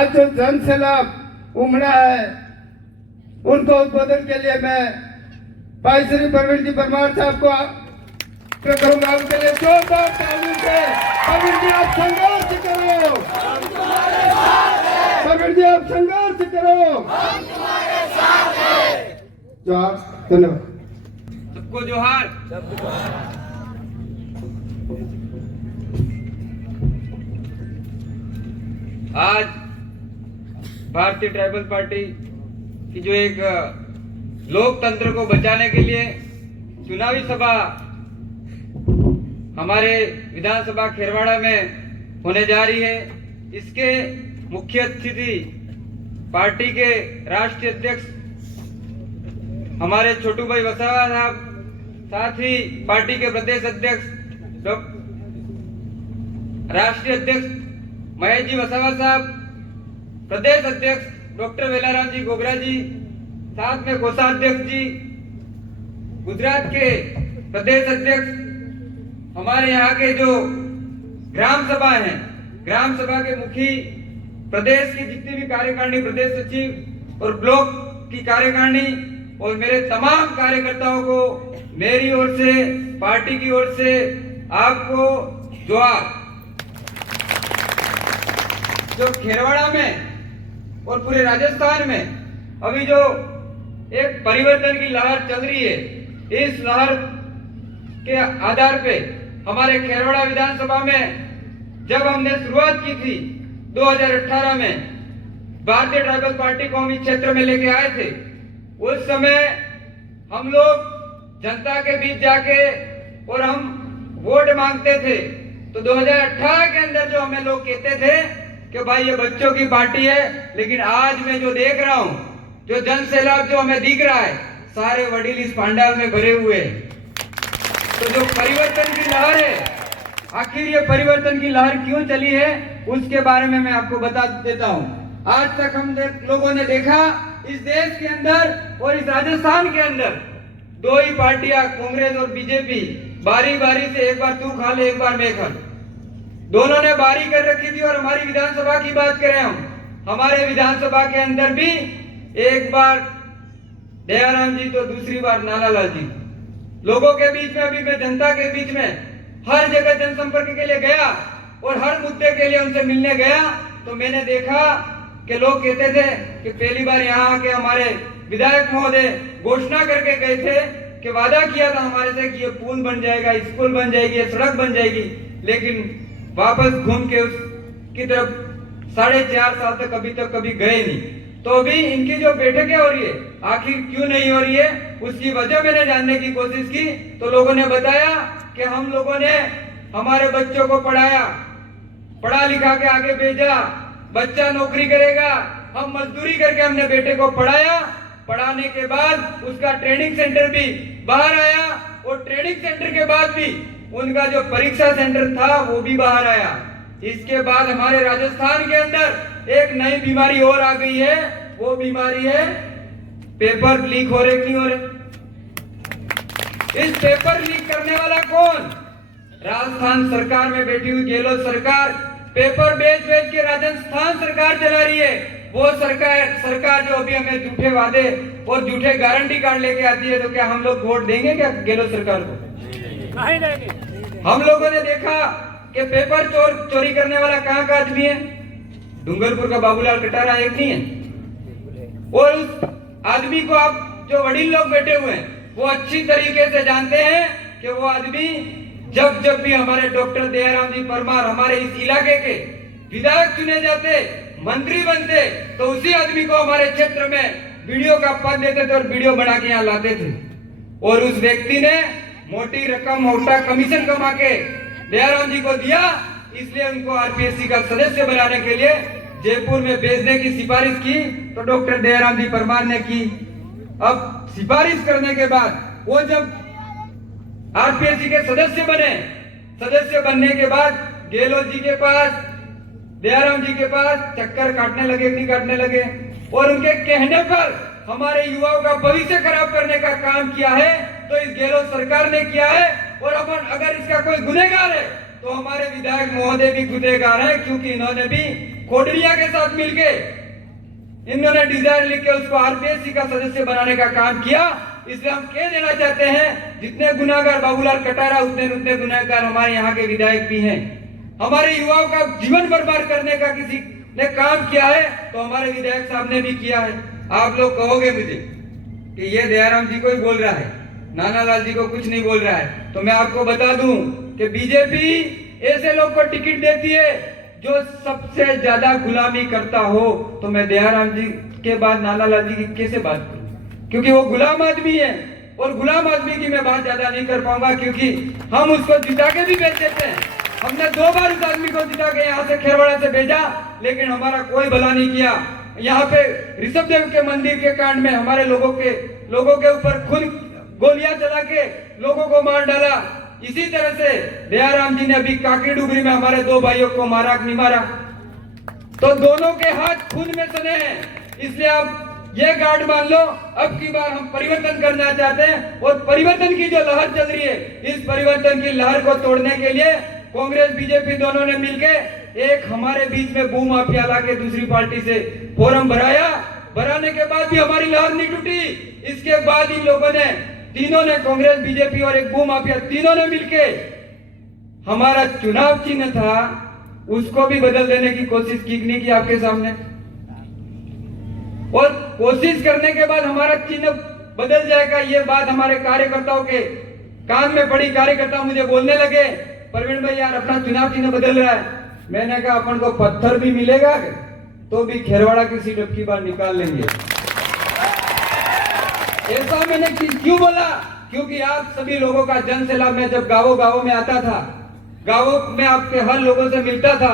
आज जो जन सैलाब उमड़ा है उनको उद्बोधन के लिए मैं भाई श्री प्रवीण जी परमार साहब को करूंगा। उनके लिए जोरदार ताली से प्रवीण जी आप संघर्ष करो, प्रवीण जी आप संघर्ष करो। जोहार, धन्यवाद। सबको जोहार। आज भारतीय ट्राइबल पार्टी की जो एक लोकतंत्र को बचाने के लिए चुनावी सभा हमारे विधानसभा खेरवाड़ा में होने जा रही है, इसके मुख्य अतिथि पार्टी के राष्ट्रीय अध्यक्ष हमारे छोटू भाई वसावा साहब, साथ ही पार्टी के प्रदेश अध्यक्ष राष्ट्रीय अध्यक्ष महेश जी वसावा साहब, प्रदेश अध्यक्ष डॉक्टर वेलाराम जी गोगरा जी, साथ में कोषाध्यक्ष जी, गुजरात के प्रदेश अध्यक्ष, हमारे यहाँ के जो ग्राम सभा हैं, ग्राम सभा के मुखी, प्रदेश की जितनी भी कार्यकारिणी, प्रदेश सचिव और ब्लॉक की कार्यकारिणी और मेरे तमाम कार्यकर्ताओं को मेरी ओर से, पार्टी की ओर से आपको जोहार। जो खेरवाड़ा में और पूरे राजस्थान में अभी जो एक परिवर्तन की लहर चल रही है, इस लहर के आधार पे हमारे खेरवाड़ा विधानसभा में जब हमने शुरुआत की थी 2018 में, भारतीय ट्राइबल पार्टी को हम इस क्षेत्र में लेके आए थे। उस समय हम लोग जनता के बीच जाके और हम वोट मांगते थे, तो 2018 के अंदर जो हमें लोग कहते थे कि भाई ये बच्चों की पार्टी है, लेकिन आज मैं जो देख रहा हूं, जो जन सैलाब जो हमें दिख रहा है, सारे वडील इस पांडाल में भरे हुए हैं। तो जो परिवर्तन की लहर है, आखिर ये परिवर्तन की लहर क्यों चली है, उसके बारे में मैं आपको बता देता हूं। आज तक हम लोगों ने देखा इस देश के अंदर और इस राजस्थान के अंदर दो ही पार्टियां, कांग्रेस और बीजेपी, बारी बारी से एक बार तू खा ले, एक बार मैं खा लूं, दोनों ने बारी कर रखी थी। और हमारी विधानसभा की बात करें हम, हमारे विधानसभा के अंदर भी एक बार दयाराम जी तो दूसरी बार नानालाल जी। लोगों के बीच में, अभी मैं जनता के बीच में हर जगह जनसंपर्क के लिए गया और हर मुद्दे के लिए उनसे मिलने गया, तो मैंने देखा कि लोग कहते थे कि पहली बार यहाँ आके हमारे विधायक महोदय घोषणा करके गए थे कि वादा किया था हमारे से कि ये पुल बन जाएगा, स्कूल बन जाएगी, ये सड़क बन जाएगी, लेकिन वापस घूम के उसकी तरफ 4.5 साल तक अभी तक कभी गए नहीं। तो अभी इनकी जो बैठकें हो रही है, आखिर क्यों नहीं हो रही है, उसकी वजह मैंने जानने की कोशिश की, तो लोगों ने बताया कि हम लोगों ने हमारे बच्चों को पढ़ाया, पढ़ा लिखा के आगे भेजा, बच्चा नौकरी करेगा, हम मजदूरी करके हमने बेटे को पढ़ाया, पढ़ाने के बाद उसका ट्रेनिंग सेंटर भी बाहर आया और ट्रेनिंग सेंटर के बाद भी उनका जो परीक्षा सेंटर था वो भी बाहर आया। इसके बाद हमारे राजस्थान के अंदर एक नई बीमारी और आ गई है, वो बीमारी है पेपर लीक हो रहे, क्यों हो रहे? इस पेपर लीक करने वाला कौन? राजस्थान सरकार में बैठी हुई गहलोत सरकार पेपर बेच बेच के राजस्थान सरकार चला रही है। वो सरकार जो अभी हमें झूठे वादे और झूठे गारंटी कार्ड लेके आती है, तो क्या हम लोग वोट देंगे क्या गहलोत सरकार को? नहीं देंगे। हम लोगों ने देखा कि पेपर चोरी करने वाला कहाँ का आदमी है? डूंगरपुर का बाबूलाल कटारा एक नहीं है। और उस आदमी को आप जो वडील लोग बैठे हुए हैं वो अच्छी तरीके से जानते हैं कि वो आदमी जब जब भी हमारे डॉक्टर दयाराम जी परमार हमारे इस इलाके के विधायक चुने जाते, मंत्री बनते, तो उसी आदमी को हमारे क्षेत्र में वीडियो का पद देते थे और वीडियो बना के यहाँ लाते थे। और उस व्यक्ति ने मोटी रकम, मोटा कमीशन कमा के दयाराम जी को दिया, इसलिए उनको आरपीएससी का सदस्य बनाने के लिए जयपुर में भेजने की सिफारिश की, तो डॉक्टर दयाराम जी परमार ने की। अब सिफारिश करने के बाद वो जब आरपीएससी के सदस्य बने, सदस्य बनने के बाद गहलोत जी के पास, दयाराम जी के पास चक्कर काटने लगे, नहीं काटने लगे, और उनके कहने पर हमारे युवाओं का भविष्य खराब करने का काम किया है, तो इस गहलोत सरकार ने किया है। और अगर इसका कोई गुनहगार है तो हमारे विधायक महोदय भी गुनहगार है, क्योंकि इन्होंने भी खोडरिया के साथ मिलके इन्होंने डिजाइन लिख के उसको आरपीएससी का सदस्य बनाने का काम किया। इसलिए हम कह देना चाहते हैं, जितने गुनाहगार बाबूलाल कटारा उतने उतने गुनाहगार हमारे यहाँ के विधायक भी हैं। हमारे युवाओं का जीवन बर्बाद करने का किसी ने काम किया है तो हमारे विधायक साहब ने भी किया है। आप लोग कहोगे मुझे कि ये दयाराम जी को ही बोल रहा है, नानालाल जी को कुछ नहीं बोल रहा है, तो मैं आपको बता दूं कि बीजेपी ऐसे लोग को टिकट देती है जो सबसे ज्यादा गुलामी करता हो। तो मैं दयाराम जी के बाद नानालाल जी की कैसे बात करूं, क्योंकि वो गुलाम आदमी है और गुलाम आदमी की मैं बात ज्यादा नहीं कर पाऊंगा, क्योंकि हम उसको जिता के भी भेज देते हैं। हमने 2 बार उस आदमी को जिता के यहाँ से खेरवाड़ा से भेजा, लेकिन हमारा कोई भला नहीं किया। यहाँ पे ऋषभ देव के मंदिर के कांड में हमारे लोगों के ऊपर खुद गोलियां चला के लोगों को मार डाला। इसी तरह से दयाराम जी ने अभी काकड़ी डुगरी में हमारे 2 भाइयों को मारा कि नहीं मारा, तो दोनों के हाथ खून में सने हैं। इसलिए आप ये गार्ड मान लो, अब की बार हम परिवर्तन करना चाहते हैं और परिवर्तन की जो लहर चल रही है, इस परिवर्तन की लहर को तोड़ने के लिए कांग्रेस बीजेपी दोनों ने मिलके एक हमारे बीच में भू माफिया ला के दूसरी पार्टी से फोरम भराने के बाद भी हमारी लहर नहीं टूटी। इसके बाद इन लोगों ने तीनों ने, कांग्रेस बीजेपी और एक भू माफिया, तीनों ने मिलके हमारा चुनाव चिन्ह था उसको भी बदल देने की कोशिश की नहीं की आपके सामने। और कोशिश करने के बाद हमारा चिन्ह बदल जाएगा, ये बात हमारे कार्यकर्ताओं के कान में पड़ी। कार्यकर्ता मुझे बोलने लगे, प्रवीण भाई यार अपना चुनाव चिन्ह बदल रहा है। मैंने कहा अपन को पत्थर भी मिलेगा तो भी खेरवाड़ा की सीट अब की बार निकाल लेंगे। ऐसा मैंने क्यों बोला, क्योंकि आप सभी लोगों का जन सैलाब में जब गाँवों में आता था, गाँवों में आपके हर लोगों से मिलता था,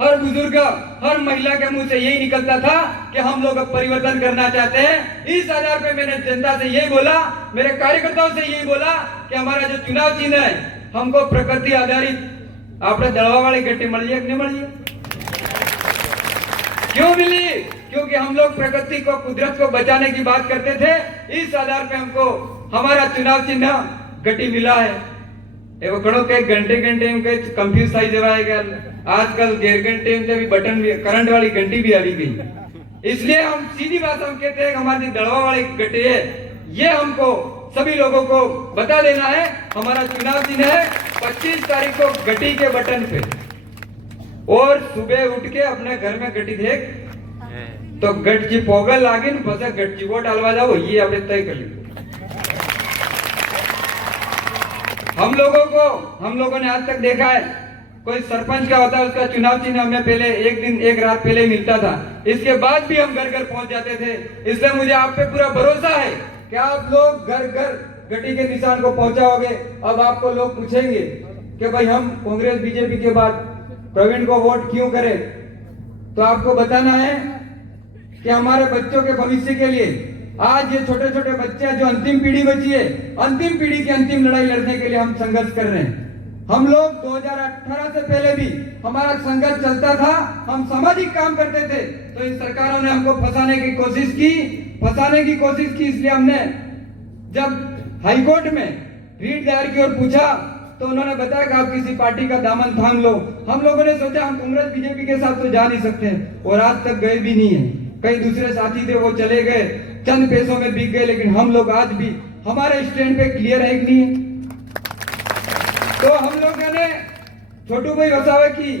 हर बुजुर्ग, हर महिला के मुंह से यही निकलता था कि हम लोग अब परिवर्तन करना चाहते हैं। इस आधार पे मैंने जनता से यही बोला, मेरे कार्यकर्ताओं से यही बोला कि हमारा जो चुनाव चिन्ह है हमको प्रकृति आधारित आपने दड़वा वाली गट्टी मिली है कि नहीं मिली? क्यों मिली? क्योंकि हम लोग प्रकृति को, कुदरत को बचाने की बात करते थे। इस आधार पे हमको हमारा चुनाव चिन्ह गट्टी मिला है। एवं कड़ो के घंटे कंफ्यूज थाई जवाएगा। आजकल गैर घंटे में भी बटन भी, करंट वाली घंटी भी आ गई। इसलिए हम सीधी बात हम कहते हैं हमारी दड़वा वाली गट्टी है, ये हमको सभी लोगों को बता देना है। हमारा चुनाव चिन्ह है 25 तारीख को गट्टी के बटन पे, और सुबह उठ के अपने घर में गट्टी देख तो गटची पोगल लागी न પછી गटची वो डालवा जाओ, ये आपने तय कर लिया। हम लोगों ने आज तक देखा है, कोई सरपंच का होता है उसका चुनाव चिन्ह हमें पहले एक रात पहले मिलता था, इसके बाद भी हम घर घर पहुंच जाते थे। इसलिए मुझे आप पे पूरा भरोसा है कि आप लोग घर घर गट्टी के निशान को पहुंचाओगे। अब आपको लोग पूछेंगे कि भाई हम कांग्रेस बीजेपी के बाद प्रवीण को वोट क्यों करें, तो आपको बताना है कि हमारे बच्चों के भविष्य के लिए आज ये छोटे छोटे बच्चे जो अंतिम पीढ़ी बची है, अंतिम पीढ़ी की अंतिम लड़ाई लड़ने के लिए हम संघर्ष कर रहे हैं। हम लोग 2018 से पहले भी हमारा संघर्ष चलता था, हम सामाजिक काम करते थे, तो इन सरकारों ने हमको फंसाने की कोशिश की। इसलिए हमने जब हाईकोर्ट में रीट दायर की और पूछा तो उन्होंने बताया कि आप किसी पार्टी का दामन थाम लो। हम लोगों ने सोचा हम कांग्रेस बीजेपी के साथ तो जा नहीं सकते, और आज तक गए भी नहीं है। कई दूसरे साथी थे वो चले गए, चंद पैसों में बिक गए, लेकिन हम लोग आज भी हमारे स्टैंड पे क्लियर है कि नहीं है। तो हम लोगों ने छोटू भाई वसावे की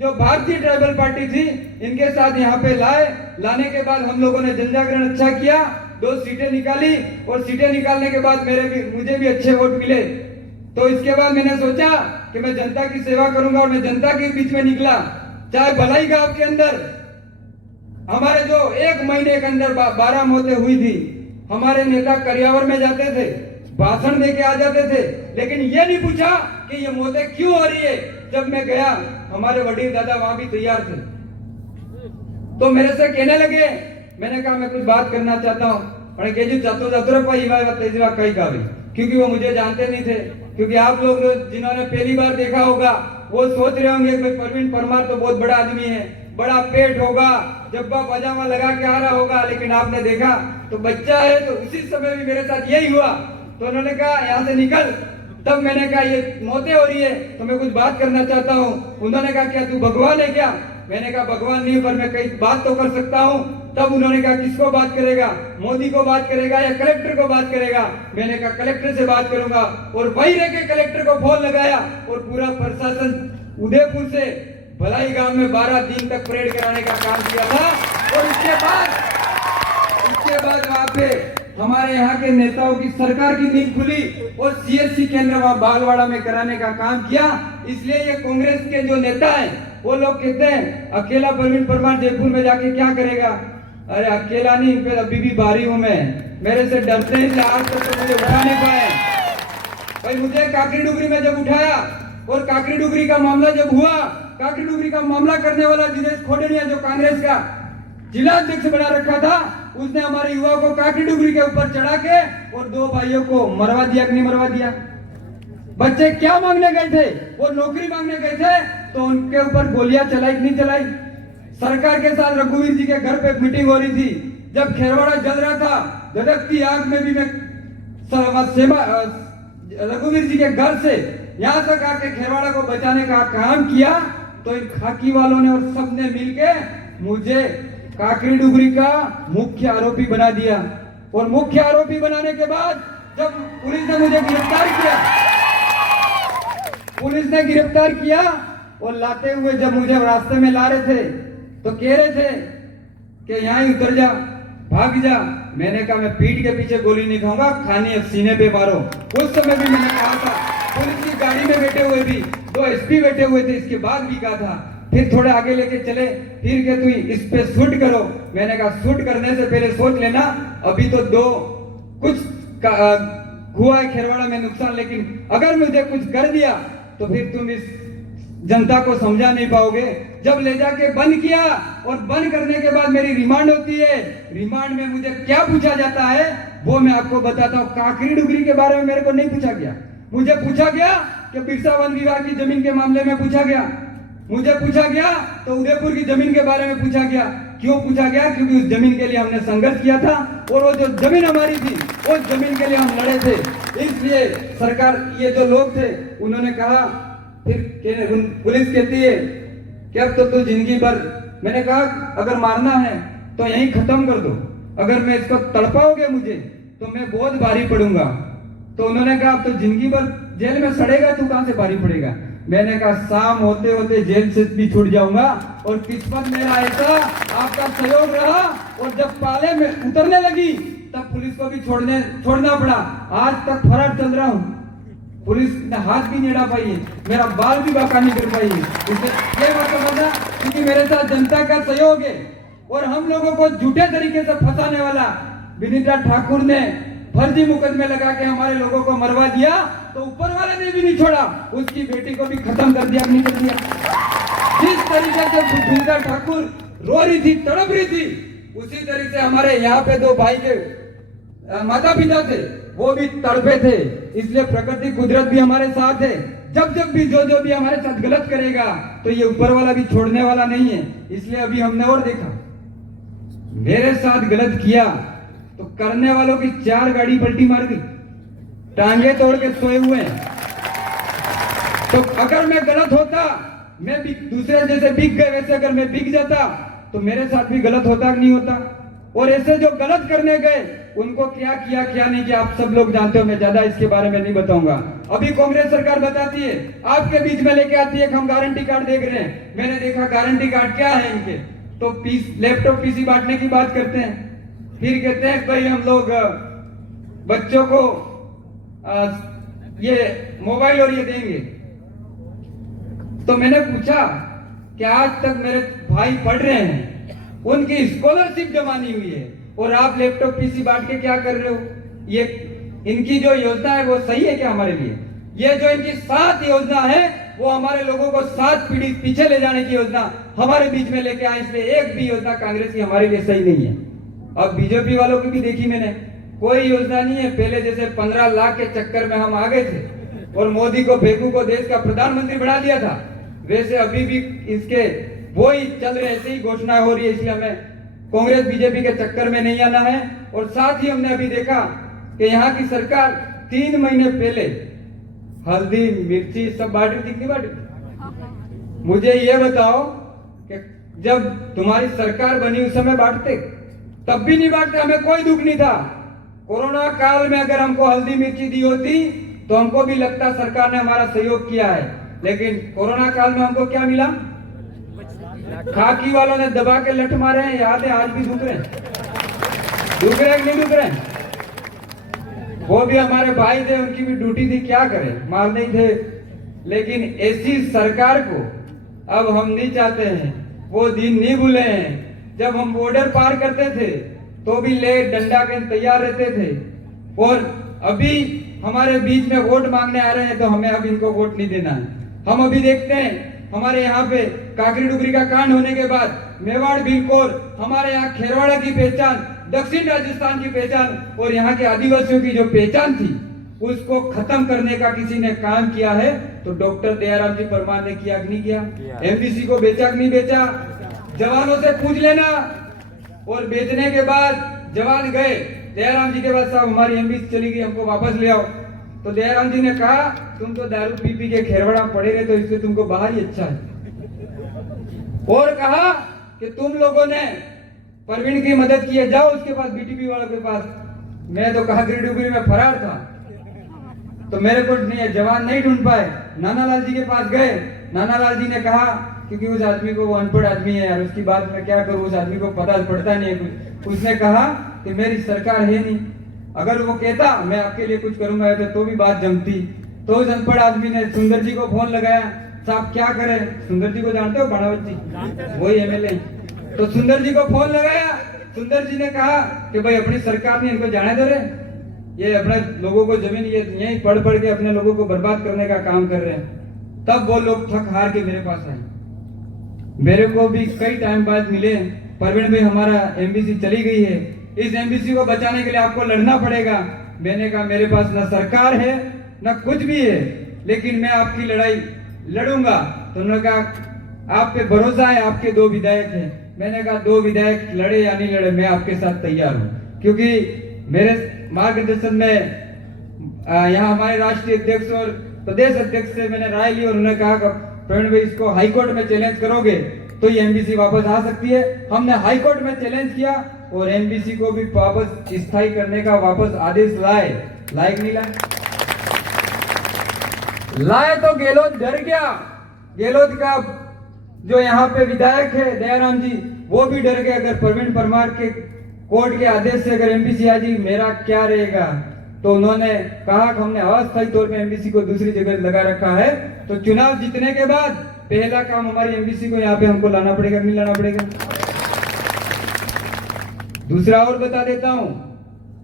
जो भारतीय ट्राइबल पार्टी थी, इनके साथ यहाँ पे लाने के बाद हम लोगों ने जन जागरण अच्छा किया, 2 सीटें निकाली, और सीटें निकालने के बाद मुझे भी अच्छे वोट मिले। तो इसके बाद मैंने सोचा कि मैं जनता की सेवा करूंगा, और मैं जनता के बीच में निकला। चाहे भलाई गांव के अंदर हमारे जो 1 महीने के अंदर 12 मौतें हुई थी, हमारे नेता करियावर में जाते थे, भाषण देके आ जाते थे, लेकिन ये नहीं पूछा कि ये मौतें क्यों हो रही है। जब मैं गया, हमारे वडील दादा वहां भी तैयार थे, तो मेरे से कहने लगे, मैंने कहा मैं कुछ बात करना चाहता हूँ, क्योंकि वो मुझे जानते नहीं थे। क्योंकि आप लोग जिन्होंने पहली बार देखा होगा वो सोच रहे होंगे कि प्रवीण परमार तो बहुत बड़ा आदमी है, बड़ा पेट होगा, जब्बा पजामा लगा के आ रहा होगा, लेकिन आपने देखा तो बच्चा है। तो उसी समय भी मेरे साथ यही हुआ। तो उन्होंने कहा यहाँ से निकल। तब मैंने कहा ये मौतें हो रही है तो मैं कुछ बात करना चाहता हूँ। उन्होंने कहा क्या तू भगवान है क्या? मैंने कहा भगवान नहीं पर मैं कई बात तो कर सकता हूँ। तब उन्होंने कहा किसको बात करेगा, मोदी को बात करेगा या कलेक्टर को बात करेगा। मैंने कहा कलेक्टर से बात करूंगा और वही रह के कलेक्टर को फोन लगाया और पूरा प्रशासन उदयपुर से भलाई गांव में 12 दिन तक परेड कराने का काम किया था। और इसके बाद वहां पे हमारे यहाँ के नेताओं की सरकार की नींद खुली और सीएससी केंद्र वहां बागवाड़ा में कराने का काम किया। इसलिए ये कांग्रेस के जो नेता हैं वो लोग कहते हैं अकेला प्रवीण परमार जयपुर में जाके क्या करेगा। अरे अकेला नहीं, इन पे अभी भी भारी हूं मैं, मेरे से डरते हैं, आज तक तो मुझे उठा नहीं पाए। भाई मुझे काकरी डुगरी में जब उठाया और काकरी डुगरी का मामला जब हुआ, काकरी डुगरी का मामला करने वाला दिनेश खोडनिया जो कांग्रेस का जिला अध्यक्ष बना रखा था, उसने हमारे युवाओं को काकरी डुगरी के ऊपर चढ़ा के और 2 भाइयों को मरवा दिया कि नहीं मरवा दिया। बच्चे क्या मांगने गए थे, वो नौकरी मांगने गए थे तो उनके ऊपर गोलियां चलाई कि नहीं चलाई। सरकार के साथ रघुवीर जी के घर पे मीटिंग हो रही थी, जब खेरवाड़ा जल रहा था, धधकती आग में भी मैं रघुवीर जी के घर से यहां तक आके खेरवाड़ा को बचाने का काम किया। तो इन खाकी वालों ने और सबने मिलके मुझे काकरी डुगरी का मुख्य आरोपी बना दिया। और मुख्य आरोपी बनाने के बाद जब पुलिस ने मुझे गिरफ्तार किया और लाते हुए जब मुझे रास्ते में ला रहे थे तो कह रहे थे कि यहाँ ही उतर जा, भाग जा। मैंने कहा मैं पीठ के पीछे गोली नहीं खाऊंगा, खानी है सीने पे मारो। उस समय भी मैंने कहा था, पुलिस की गाड़ी में बैठे हुए भी 2 एसपी बैठे हुए थे, इसके बाद भी कहा था। फिर थोड़े आगे लेके चले, फिर के तू इस पे शूट करो। मैंने कहा शूट करने से पहले सोच लेना, अभी तो 2 कुछ हुआ है खेरवाड़ा में नुकसान, लेकिन अगर मुझे कुछ कर दिया तो फिर तुम इस जनता को समझा नहीं पाओगे। जब ले जाके बंद किया और बंद करने के बाद मेरी रिमांड होती है, रिमांड में मुझे क्या पूछा जाता है वो मैं आपको बताता हूँ। काकरी डुगरी के बारे में मेरे को नहीं पूछा गया, मुझे पूछा गया कि बिरसा वन विभाग की जमीन के मामले में पूछा गया, मुझे पूछा गया तो उदयपुर की जमीन के बारे में पूछा गया। क्यों पूछा गया? क्योंकि उस जमीन के लिए हमने संघर्ष किया था और वो जो जमीन हमारी थी उस जमीन के लिए हम लड़े थे। इसलिए सरकार, ये जो लोग थे उन्होंने कहा, फिर पुलिस कहती है कि अब तो तू जिंदगी भर, मैंने कहा अगर मारना है तो यहीं खत्म कर दो, अगर मैं इसको तड़पाओगे मुझे तो मैं बहुत भारी पड़ूंगा। तो उन्होंने कहा अब तो जिंदगी भर जेल में सड़ेगा, तू कहां से भारी पड़ेगा। मैंने कहा शाम होते होते जेल से भी छूट जाऊंगा। और किस्मत मेरा ऐसा, आपका सहयोग रहा और जब पाले में उतरने लगी तब पुलिस को भी छोड़ना पड़ा। आज तक फरार चल रहा हूं, पुलिस ने हाथ भी नहीं अड़ा पाई है, मेरा बाल भी बाका नहीं कर पाई है। ये मतलब क्योंकि मेरे साथ जनता का सहयोग है। और हम लोगों को झूठे तरीके से फंसाने वाला विनीता ठाकुर ने फर्जी मुकदमे लगा के हमारे लोगों को मरवा दिया, तो ऊपर वाले ने भी नहीं छोड़ा, उसकी बेटी को भी खत्म कर दिया, नहीं कर दिया। जिस तरीके से विनीता ठाकुर रो रही थी, तड़प रही थी, उसी तरीके से हमारे यहाँ पे 2 भाई के माता पिता थे, वो भी तड़पे थे। इसलिए प्रकृति कुदरत भी हमारे साथ है। जब भी जो भी हमारे साथ गलत करेगा तो ये ऊपर वाला भी छोड़ने वाला नहीं है। इसलिए अभी हमने और देखा, मेरे साथ गलत किया तो करने वालों की 4 गाड़ी पलटी मार गई, टांगे तोड़ के सोए हुए हैं। तो अगर मैं गलत होता, मैं भी दूसरे जैसे बिक गए वैसे अगर मैं बिक जाता तो मेरे साथ भी गलत होता कि नहीं होता। और ऐसे जो गलत करने गए उनको क्या किया क्या नहीं किया आप सब लोग जानते हो, मैं ज्यादा इसके बारे में नहीं बताऊंगा। अभी कांग्रेस सरकार बताती है, आपके बीच में लेके आती है, हम गारंटी कार्ड देख रहे हैं। मैंने देखा गारंटी कार्ड क्या है इनके, तो लैपटॉप पीसी बांटने की बात करते हैं, फिर कहते हैं भाई हम लोग बच्चों को ये मोबाइल और ये देंगे। तो मैंने पूछा कि आज तक मेरे भाई पढ़ रहे हैं, उनकी स्कॉलरशिप जमा नहीं हुई है और आप लैपटॉप पीसी बांट के क्या कर रहे हो। ये इनकी जो योजना है वो सही है क्या हमारे लिए? ये जो इनकी 7 योजना है वो हमारे लोगों को 7 पीढ़ी पीछे ले जाने की योजना हमारे बीच में लेके आए, इसलिए एक भी योजना कांग्रेस की हमारे लिए सही नहीं है। अब बीजेपी वालों की भी देखी मैंने, कोई योजना नहीं है। पहले जैसे 15 लाख के चक्कर में हम आ गए थे और मोदी को बेकू को देश का प्रधानमंत्री बना दिया था, वैसे अभी भी इसके वो ही चल रहे, ऐसे ही घोषणा हो रही है। इसलिए हमें कांग्रेस बीजेपी के चक्कर में नहीं आना है। और साथ ही हमने अभी देखा कि यहाँ की सरकार 3 महीने पहले हल्दी मिर्ची सब बांट रही थी, नहीं बांट रही? मुझे ये बताओ कि जब तुम्हारी सरकार बनी उस समय बांटते? तब भी नहीं बांटते, हमें कोई दुख नहीं था। कोरोना काल में अगर हमको हल्दी मिर्ची दी होती तो हमको भी लगता सरकार ने हमारा सहयोग किया है, लेकिन कोरोना काल में हमको क्या मिला? खाकी वालों ने दबा के लठ मारे हैं, याद है, आज भी दुख रहे हैं। दुख रहे नहीं दुख रहे? वो भी हमारे भाई थे, उनकी भी ड्यूटी थी, क्या करें, मारने ही थे। लेकिन ऐसी सरकार को अब हम नहीं चाहते हैं। वो दिन नहीं भूले हैं जब हम बॉर्डर पार करते थे तो भी ले डंडा के तैयार रहते थे, और अभी हमारे बीच में वोट मांगने आ रहे हैं तो हमें अब इनको वोट नहीं देना है। हम अभी देखते हैं हमारे यहाँ पे काकरी डुगरी का कांड होने के बाद मेवाड़ बिलकोर, हमारे यहाँ खेरवाड़ा की पहचान, दक्षिण राजस्थान की पहचान और यहाँ के आदिवासियों की जो पहचान थी उसको खत्म करने का किसी ने काम किया है तो डॉक्टर दयाराम जी परमार ने किया कि नहीं किया? एमबीसी को बेचा कि नहीं बेचा? जवानों से पूछ लेना। और बेचने के बाद जवान गए दयाराम जी के पास, साहब हमारी एमबीसी चली गई, हमको वापस ले आओ। तो दयाराम जी ने कहा तुम तो दारू पी पी के खेरवाड़ा पड़े रहे तो इससे तुमको बाहर ही अच्छा है। और कहा कि तुम लोगों ने परवीन की मदद की है, जाओ उसके पास, बीटीपी वालों के पास। मैं तो कहा डुगरी में फरार था तो मेरे को नहीं, जवान नहीं ढूंढ पाए। नानालाल जी के पास गए, नानालाल जी ने कहा क्योंकि उस आदमी को, वो अनपढ़ आदमी है यार, उसकी बात मैं क्या करूं, उस आदमी को पता पड़ता नहीं है कुछ। उसने कहा कि मेरी सरकार है नहीं, अगर वो कहता मैं आपके लिए कुछ करूंगा तो भी बात जमती। तो उस अनपढ़ आदमी ने सुंदर जी को फोन लगाया, साहब क्या करें? सुंदर जी को जानते हो, बाणावती, वही एमएलए। तो सुंदर जी को फोन लगाया, सुंदर जी ने कहा कि भाई अपनी सरकार ने इनको जाने दे रहे, ये अपने लोगों को जमीन ये यही पढ़ पढ़ के अपने लोगों को बर्बाद करने का काम कर रहे हैं। तब वो लोग थक हार के मेरे पास आए। मेरे को भी कई टाइम बाद मिले, परवीन भाई हमारा एमबीसी चली गई है, इस एमबीसी को बचाने के लिए आपको लड़ना पड़ेगा। मैंने कहा मेरे पास ना सरकार है ना कुछ भी है, लेकिन मैं आपकी लड़ाई लड़ूंगा। तो उन्होंने कहा आप पे भरोसा है, आपके 2 विधायक हैं। मैंने कहा 2 विधायक लड़े या नहीं लड़े मैं आपके साथ तैयार हूँ, क्योंकि मेरे मार्गदर्शन में यहाँ हमारे राष्ट्रीय अध्यक्ष और प्रदेश अध्यक्ष से मैंने राय ली और उन्होंने कहा प्रवीण भाई इसको हाई कोर्ट में चैलेंज करोगे तो ये एमबीसी वापस आ सकती है। हमने हाई कोर्ट में चैलेंज किया और एमबीसी को भी वापस स्थायी करने का वापस आदेश लाए कि नहीं लाए? तो गहलोत डर गया। गहलोत का जो यहाँ पे विधायक है दयाराम जी, वो भी डर गए, अगर प्रवीण परमार के कोर्ट के आदेश से अगर एमबीसी आ जाएगी मेरा क्या रहेगा। तो उन्होंने कहा कि हमने अस्थायी तौर पे एमबीसी को दूसरी जगह लगा रखा है, तो चुनाव जीतने के बाद पहला काम हमारी एमबीसी को यहाँ पे हमको लाना पड़ेगा, नहीं लाना पड़ेगा? दूसरा और बता देता हूँ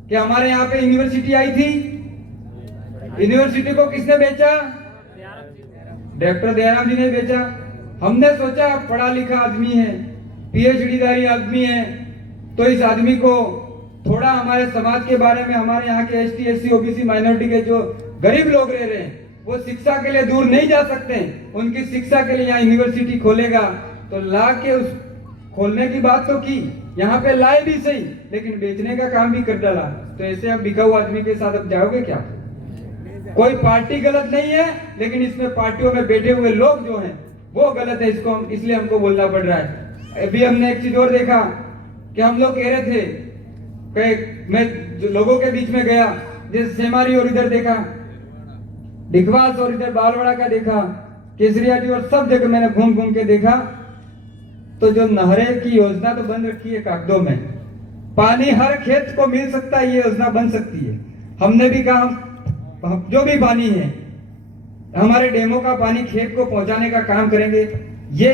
कि हमारे यहाँ पे यूनिवर्सिटी आई थी, यूनिवर्सिटी को किसने बेचा? डॉक्टर दयाराम जी ने बेचा। हमने सोचा पढ़ा लिखा आदमी है, पीएचडी धारी आदमी है, तो इस आदमी को थोड़ा हमारे समाज के बारे में, हमारे यहाँ के एसटी एससी ओबीसी माइनॉरिटी के जो गरीब लोग रह रहे हैं वो शिक्षा के लिए दूर नहीं जा सकते, उनकी शिक्षा के लिए यहाँ यूनिवर्सिटी खोलेगा। तो ला के उस खोलने की बात तो की, यहाँ पे लाए भी सही, लेकिन बेचने का काम भी कर डाला। तो ऐसे अब बिकाऊ आदमी के साथ अब जाओगे क्या? कोई पार्टी गलत नहीं है, लेकिन इसमें पार्टियों में बैठे हुए लोग जो हैं वो गलत है, इसको इसलिए हमको बोलना पड़ रहा है। अभी हमने एक चीज और देखा कि हम लोग कह रहे थे कि मैं जो लोगों के बीच में गया, जैसे सेमारी और इधर देखा, डिगवास और इधर बालवाड़ा का देखा, केसरियाटी और सब जगह मैंने घूम घूम के देखा, तो जो नहरें की योजना तो बन रखी है कागजों में, पानी हर खेत को मिल सकता है, ये योजना बन सकती है। हमने भी कहा हम जो भी पानी है हमारे डैमों का पानी खेत को पहुंचाने का काम करेंगे, ये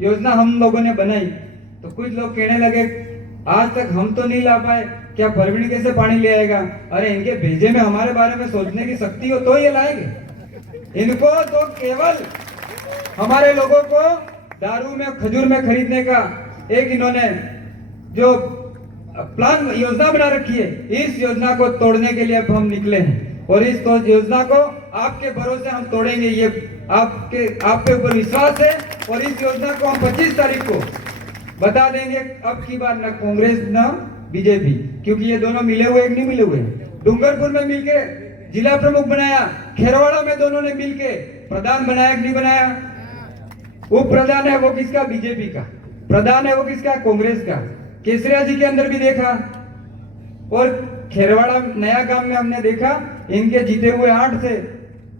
योजना हम लोगों ने बनाई। तो कुछ लोग कहने लगे आज तक हम तो नहीं ला पाए, क्या परवीन कैसे पानी ले आएगा? अरे इनके भेजे में हमारे बारे में सोचने की शक्ति हो तो ये लाएंगे। इनको तो केवल हमारे लोगों को दारू में खजूर में खरीदने का एक इन्होंने जो प्लान योजना बना रखी है, इस योजना को तोड़ने के लिए अब हम निकले हैं और इस योजना को आपके भरोसे हम तोड़ेंगे। ये आपके ऊपर विश्वास है और इस योजना को हम 25 तारीख को बता देंगे। अब की बार ना कांग्रेस ना बीजेपी, क्योंकि ये दोनों मिले हुए नहीं मिले हुए। डूंगरपुर में मिलके जिला प्रमुख बनाया, खेरवाड़ा में दोनों ने मिलके प्रधान बनाया कि नहीं बनाया? उप प्रधान है वो किसका? बीजेपी का। प्रधान है वो किसका, कांग्रेस का। केसरिया जी के अंदर भी देखा, और खेरवाड़ा नया गांव में हमने देखा इनके जीते हुए 8 थे,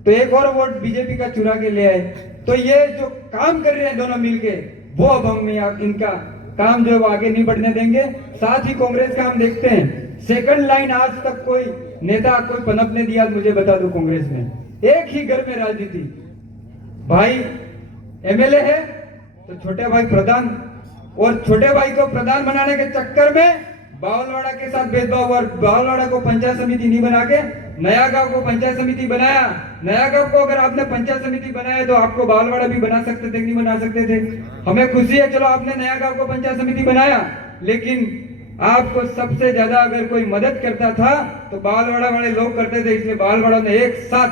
तो एक और वोट बीजेपी का चुरा के ले आए। तो ये जो काम कर रहे हैं दोनों मिलके, वो अब हम इनका काम जो है वो आगे नहीं बढ़ने देंगे। साथ ही कांग्रेस का हम देखते हैं सेकंड लाइन, आज तक कोई नेता कोई पनपने दिया, मुझे बता दो कांग्रेस में एक ही घर में राजनीति, भाई एमएलए है तो छोटे भाई प्रधान, और छोटे भाई को प्रधान बनाने के चक्कर में बावलवाड़ा के साथ भेदभाव, और बावलवाड़ा को पंचायत समिति नहीं बना के नया गांव को पंचायत समिति बनाया। नया गांव को अगर आपने पंचायत समिति बनाया तो आपको बावलवाड़ा भी बना सकते थे, नहीं बना सकते थे। हमें खुशी है चलो आपने नया गांव को पंचायत समिति बनाया, लेकिन आपको सबसे ज्यादा अगर कोई मदद करता था तो बावलवाड़ा वाले लोग करते थे। इसलिए बावलवाड़ा में एक साथ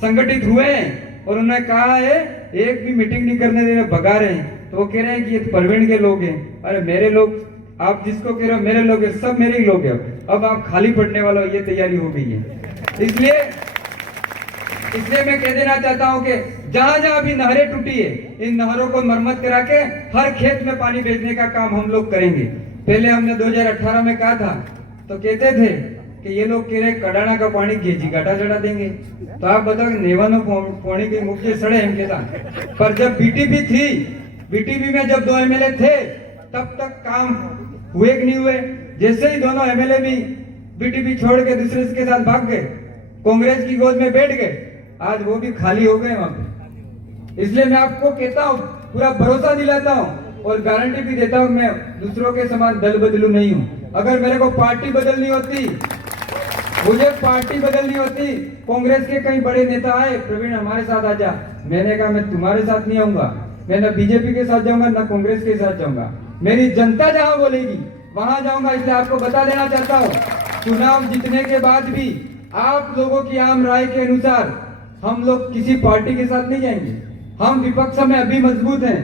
संगठित हुए हैं और उन्होंने कहा है एक भी मीटिंग नहीं करने दे रहे, भगा रहे हैं। तो वो कह रहे हैं कि ये प्रवीण के लोग हैं। अरे मेरे लोग, आप जिसको कह रहे हो मेरे लोग हैं, सब मेरे ही लोग हैं। अब आप खाली पड़ने वाला हो, ये तैयारी हो गई है। इसलिए मैं कह देना चाहता हूं कि जहां जहां भी नहरें टूटी है, इन नहरों को मरम्मत करा के हर खेत में पानी भेजने का काम हम लोग करेंगे। पहले हमने 2018 में कहा था तो कहते थे कि ये लोग कह रहे कडाना का पानी घेजी घाटा चढ़ा देंगे। तो आप बताओ नेवानो पानी के मुख्य सड़े हम कहता, पर जब बीटीपी थी, बीटीपी में जब 2 एमएलए थे तब तक काम हुए कि नहीं हुए। जैसे ही दोनों एमएलए भी बीटीपी छोड़ के दूसरे के साथ भाग गए, कांग्रेस की गोद में बैठ गए, आज वो भी खाली हो गए वहां पे। इसलिए मैं आपको कहता हूं, पूरा भरोसा दिलाता हूं और गारंटी भी देता हूं, मैं दूसरों के समान दल बदलू नहीं हूं। अगर मेरे को पार्टी बदलनी होती, मुझे पार्टी बदलनी होती, कांग्रेस के कई बड़े नेता आए, प्रवीण हमारे साथ आजा, मैंने कहा मैं तुम्हारे साथ नहीं आऊंगा, मैं न बीजेपी के साथ जाऊंगा न कांग्रेस के साथ जाऊंगा। मेरी जनता जहां बोलेगी वहां जाऊंगा। इसलिए आपको बता देना चाहता हूं, चुनाव जीतने के बाद भी आप लोगों की आम राय के अनुसार हम लोग किसी पार्टी के साथ नहीं जाएंगे। हम विपक्ष में अभी मजबूत हैं,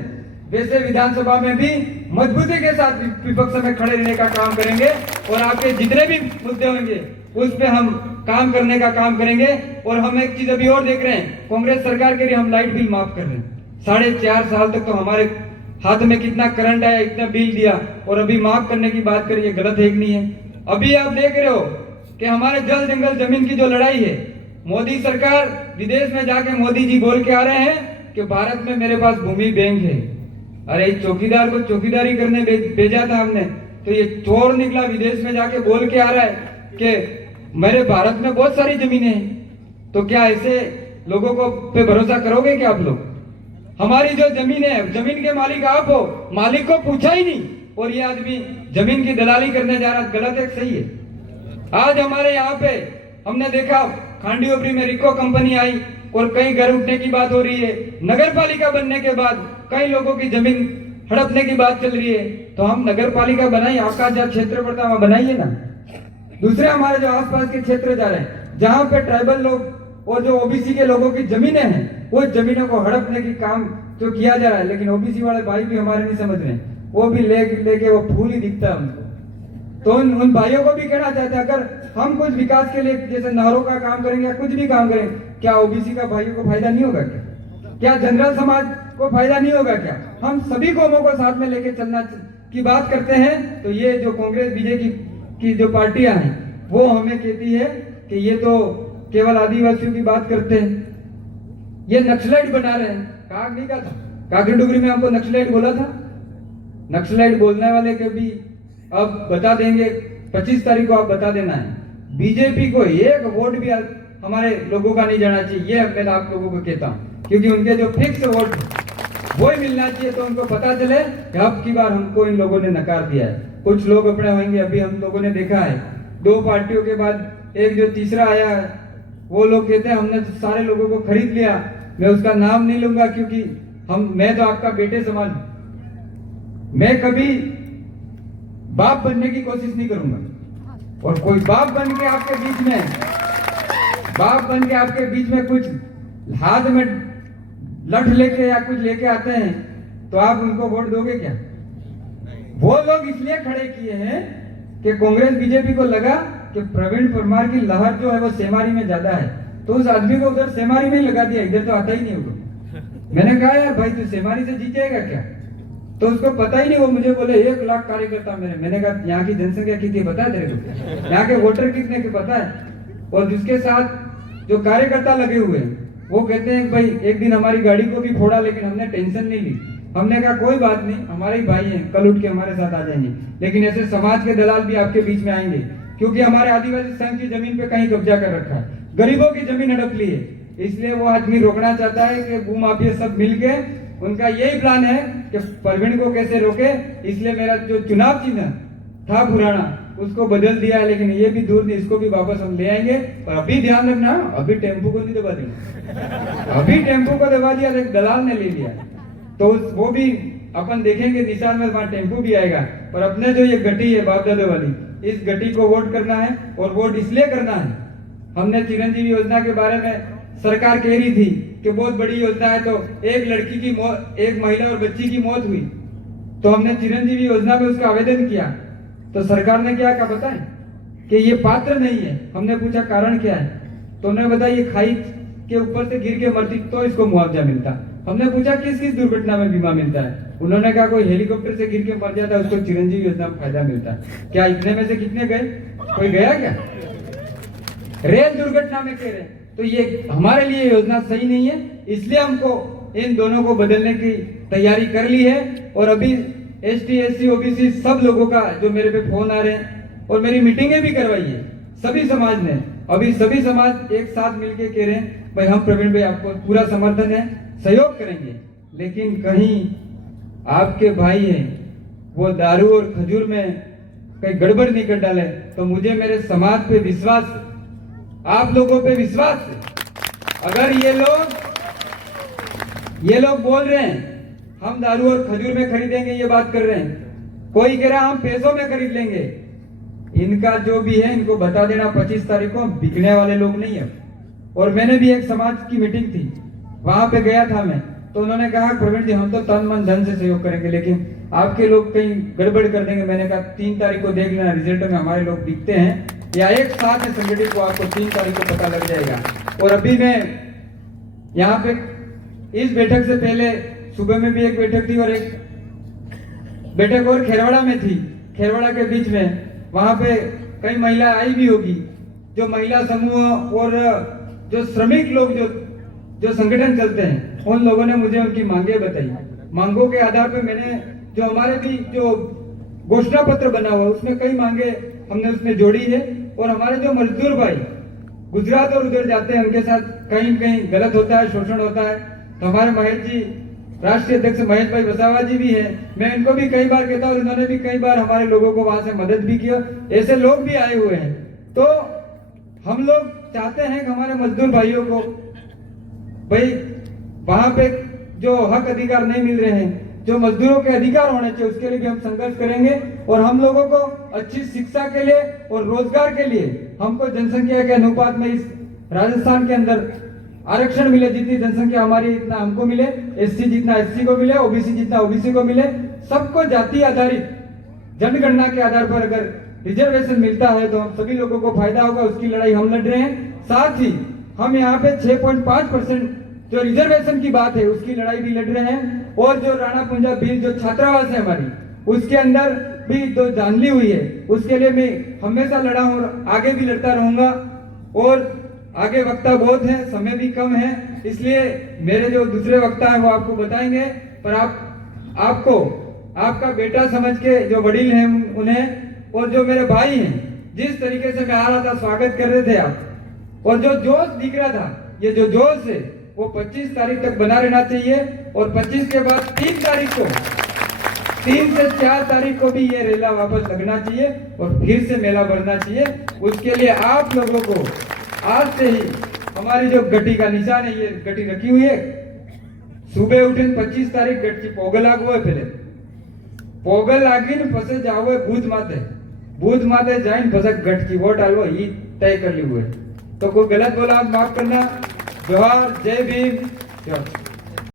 वैसे विधानसभा में भी मजबूती के साथ विपक्ष में खड़े रहने का काम करेंगे और आपके जितने भी मुद्दे होंगे उस पे हम काम करने का काम करेंगे। और हम एक चीज अभी और देख रहे हैं, कांग्रेस सरकार के लिए हम लाइट बिल माफ कर रहे हैं। 4.5 साल तक तो हमारे हाथ में कितना करंट आया, इतना बिल दिया, और अभी माफ करने की बात करिए, गलत है कि नहीं है। अभी आप देख रहे हो कि हमारे जल जंगल जमीन की जो लड़ाई है, मोदी सरकार विदेश में जाके मोदी जी बोल के आ रहे हैं कि भारत में मेरे पास भूमि बैंक है। अरे चौकीदार को चौकीदारी करने भेजा था हमने, तो ये चोर निकला, विदेश में जाके बोल के आ रहा है कि मेरे भारत में बहुत सारी जमीनें हैं। तो क्या ऐसे लोगों को पे भरोसा करोगे क्या आप लोग? हमारी जो जमीन है, जमीन के मालिक आप हो, मालिक को पूछा ही नहीं, और ये आदमी जमीन की दलाली करने जा रहा है। गलत है सही है? आज हमारे यहाँ पे हमने देखा खांडी ओबरी में रिको कंपनी आई और कई घर उठने की बात हो रही है। नगर पालिका बनने के बाद कई लोगों की जमीन हड़पने की बात चल रही है। तो हम नगर पालिका बनाइए, आपका जहाँ क्षेत्र पड़ता है वहां बनाइए ना। दूसरे हमारे जो आसपास के क्षेत्र जा रहे हैं, जहाँ पे ट्राइबल लोग और जो ओबीसी के लोगों की जमीनें हैं, वो जमीनों को हड़पने की काम जो किया जा रहा है, लेकिन ओबीसी वाले भाई भी हमारे नहीं समझ रहे, वो भी लेके वो फूल ही दिखता है हमको। तो उन भाइयों को भी कहना चाहते हैं, अगर हम कुछ विकास के लिए जैसे नहरों का काम करेंगे या कुछ भी काम करें, क्या ओबीसी का भाइयों को फायदा नहीं होगा क्या जनरल समाज को फायदा नहीं होगा क्या? हम सभी कौमों को साथ में लेके चलना की बात करते हैं। तो ये जो कांग्रेस बीजेपी की जो पार्टियां हैं, वो हमें कहती है कि ये तो केवल आदिवासियों की बात करते हैं, ये नक्सलाइट बना रहे हैं। काग नहीं कहा था, कागरी डुगरी में हमको नक्सलाइट बोला था। नक्सलाइट बोलने वाले के भी अब बता देंगे, 25 तारीख को आप बता देना है। बीजेपी को एक वोट भी हमारे लोगों का नहीं जाना चाहिए, ये मैं आप लोगों को कहता हूँ, क्योंकि उनके जो फिक्स वोट वो ही मिलना चाहिए, तो उनको पता चले कि अब की बार हमको इन लोगों ने नकार दिया है। कुछ लोग अपने होंगे, अभी हम लोगों ने देखा है 2 पार्टियों के बाद एक जो तीसरा आया है, वो लोग कहते हैं हमने तो सारे लोगों को खरीद लिया। मैं उसका नाम नहीं लूंगा क्योंकि मैं तो आपका बेटे समान, मैं कभी बाप बनने की कोशिश नहीं करूंगा। और कोई बाप बन के आपके बीच में कुछ हाथ में लठ लेके या कुछ लेके आते हैं, तो आप उनको वोट दोगे क्या? वो लोग इसलिए खड़े किए हैं कि कांग्रेस बीजेपी को लगा कि प्रवीण परमार की लहर जो है वो सेमारी में ज्यादा है, तो उस आदमी को उधर सेमारी में ही लगा दिया, इधर तो आता ही नहीं होगा। मैंने कहा यार भाई तू सेमारी से जीतेगा क्या? तो उसको पता ही नहीं, वो मुझे बोले 1 लाख कार्यकर्ता मेरे। मैंने कहा यहाँ की जनसंख्या कितनी पता है तेरे को, यहाँ के वोटर कितने के पता है? और जिसके साथ जो कार्यकर्ता लगे हुए हैं वो कहते हैं भाई एक दिन हमारी गाड़ी को भी फोड़ा लेकिन हमने टेंशन नहीं ली। हमने कहा कोई बात नहीं, हमारे ही भाई हैं, कल उठ के हमारे साथ आ जाएंगे। लेकिन ऐसे समाज के दलाल भी आपके बीच में आएंगे, क्योंकि हमारे आदिवासी संघ की जमीन पे कहीं कब्जा कर रखा है, गरीबों की जमीन हड़प ली है। इसलिए वो आदमी रोकना चाहता है कि भूमाफिया सब मिलके, उनका यही प्लान है कि परवीन को कैसे रोके। इसलिए मेरा जो चुनाव चिन्ह था पुराना उसको बदल दिया है, लेकिन ये भी दूर नहीं, इसको भी वापस हम ले आएंगे। पर अभी ध्यान रखना, अभी टेम्पो को नहीं दबा देंगे। अभी टेम्पो को दबा दिया, एक दलाल ने ले लिया, तो वो भी अपन देखेंगे निशान में, वहां टेम्पो भी आएगा। पर अपने जो ये गटी है बाप दादा वाली, इस गटी को वोट करना है। और वोट इसलिए करना है, हमने चिरंजीवी योजना के बारे में सरकार कह रही थी कि बहुत बड़ी योजना है, तो एक लड़की की मौत, एक महिला और बच्ची की मौत हुई, तो हमने चिरंजीवी योजना में उसका आवेदन किया। तो सरकार ने क्या कहा पता है कि ये पात्र नहीं है। हमने पूछा कारण क्या है, तो उन्होंने बताया ये खाई के ऊपर से गिर के मरती तो इसको मुआवजा मिलता। हमने पूछा किस किस दुर्घटना में बीमा मिलता है, उन्होंने कहा कोई हेलीकॉप्टर से गिर के मर जाता है उसको चिरंजीवी योजना में फायदा मिलता है। क्या इतने में से कितने गए? कोई गया क्या? रेल दुर्घटना में कह रहे, तो ये हमारे लिए योजना सही नहीं है। इसलिए हमको इन दोनों को बदलने की तैयारी कर ली है। और अभी ST SC OBC सब लोगों का जो मेरे पे फोन आ रहे हैं, और मेरी मीटिंगें भी करवाई है सभी समाज ने। अभी सभी समाज एक साथ मिलके कह रहे हैं भाई हम प्रवीण भाई आपको पूरा समर्थन है, सहयोग करेंगे। लेकिन कहीं आपके भाई हैं वो दारू और खजूर में कहीं गड़बड़ नहीं कर डाले, तो मुझे मेरे समाज पे विश्वास है, आप लोगों पे विश्वास है। अगर ये लोग बोल रहे हैं हम दारू और खजूर में खरीदेंगे, ये बात कर रहे हैं, कोई कह रहा हम पैसों में खरीद लेंगे, इनका जो भी है इनको बता देना 25 तारीख को बिकने वाले लोग नहीं है। और मैंने भी एक समाज की मीटिंग थी, वहां पे गया था मैं, तो उन्होंने कहा प्रवीण जी हम तो तन मन धन से सहयोग करेंगे, लेकिन आपके लोग कहीं गड़बड़ कर देंगे। मैंने कहा 3 तारीख को देख लेना, रिजल्ट में हमारे लोग बिकते हैं या एक साथ है संगठित, को आपको 3 तारीख को पता लग जाएगा। और अभी मैं यहाँ पे इस बैठक से पहले सुबह में भी एक बैठक थी और एक बैठक और खेरवाड़ा में थी, खेरवाड़ा के बीच में, वहां पे कई महिला आई भी होगी, जो महिला समूह और जो श्रमिक लोग जो संगठन चलते हैं, उन लोगों ने मुझे उनकी मांगे बताई। मांगों के आधार पे मैंने जो हमारे भी जो घोषणा पत्र बना हुआ उसमें कई मांगे हमने उसमें जोड़ी है। और हमारे जो मजदूर भाई गुजरात और उधर जाते हैं उनके साथ कहीं कहीं गलत होता है, शोषण होता है, तो हमारे महेश जी राष्ट्रीय अध्यक्ष महेश भाई वसावा जी भी हैं, मैं इनको भी कई बार कहता हूँ, इन्होंने भी कई बार हमारे लोगों को वहां से मदद भी किया, ऐसे लोग भी आए हुए हैं। तो हम लोग चाहते हैं कि हमारे मजदूर भाइयों को भाई वहां पे जो हक अधिकार नहीं मिल रहे हैं, जो मजदूरों के अधिकार होने चाहिए, उसके लिए भी हम संघर्ष करेंगे। और हम लोगों को अच्छी शिक्षा के लिए और रोजगार के लिए हमको जनसंख्या के अनुपात में इस राजस्थान के अंदर आरक्षण मिले, जितनी जनसंख्या हमारी इतना हमको मिले, SC जितना SC को मिले, OBC जितना OBC को मिले, सबको जाति आधारित जनगणना के आधार पर अगर रिजर्वेशन मिलता है तो हम सभी लोगों को फायदा होगा। उसकी लड़ाई हम लड़ रहे हैं। साथ ही हम यहाँ पे 6.5% जो रिजर्वेशन की बात है उसकी लड़ाई भी लड़ रहे हैं। और जो राणा पुंजा बिल जो छात्रावास है हमारी, उसके अंदर भी जो धांधली हुई है, उसके लिए मैं हमेशा लड़ा हूँ और आगे भी लड़ता रहूंगा। और आगे वक्ता बहुत है, समय भी कम है, इसलिए मेरे जो दूसरे वक्ता हैं वो आपको बताएंगे। पर आपको आपका बेटा समझ के जो वडील हैं उन्हें, और जो मेरे भाई हैं, जिस तरीके से मैं आ रहा था स्वागत कर रहे थे आप, और जो जोश दिख रहा था, ये जो जोश है वो 25 तारीख तक बना रहना चाहिए। और 25 के बाद 3 तारीख को, 3 से 4 तारीख को भी ये रेला वापस लगना चाहिए और फिर से मेला भरना चाहिए। उसके लिए आप लोगों को आज से ही हमारी जो गटी का निशान है, ये गटी रखी हुई है, सुबह उठे 25 तारीख गट की पोगल आगो है, पहले पोगल आगी ने पसे जाओ बूथ माते जाइन पसे गट की वोट आलो, ये तय कर ली हुए। तो कोई गलत बोला आप माफ करना। जोहार, जय भीम।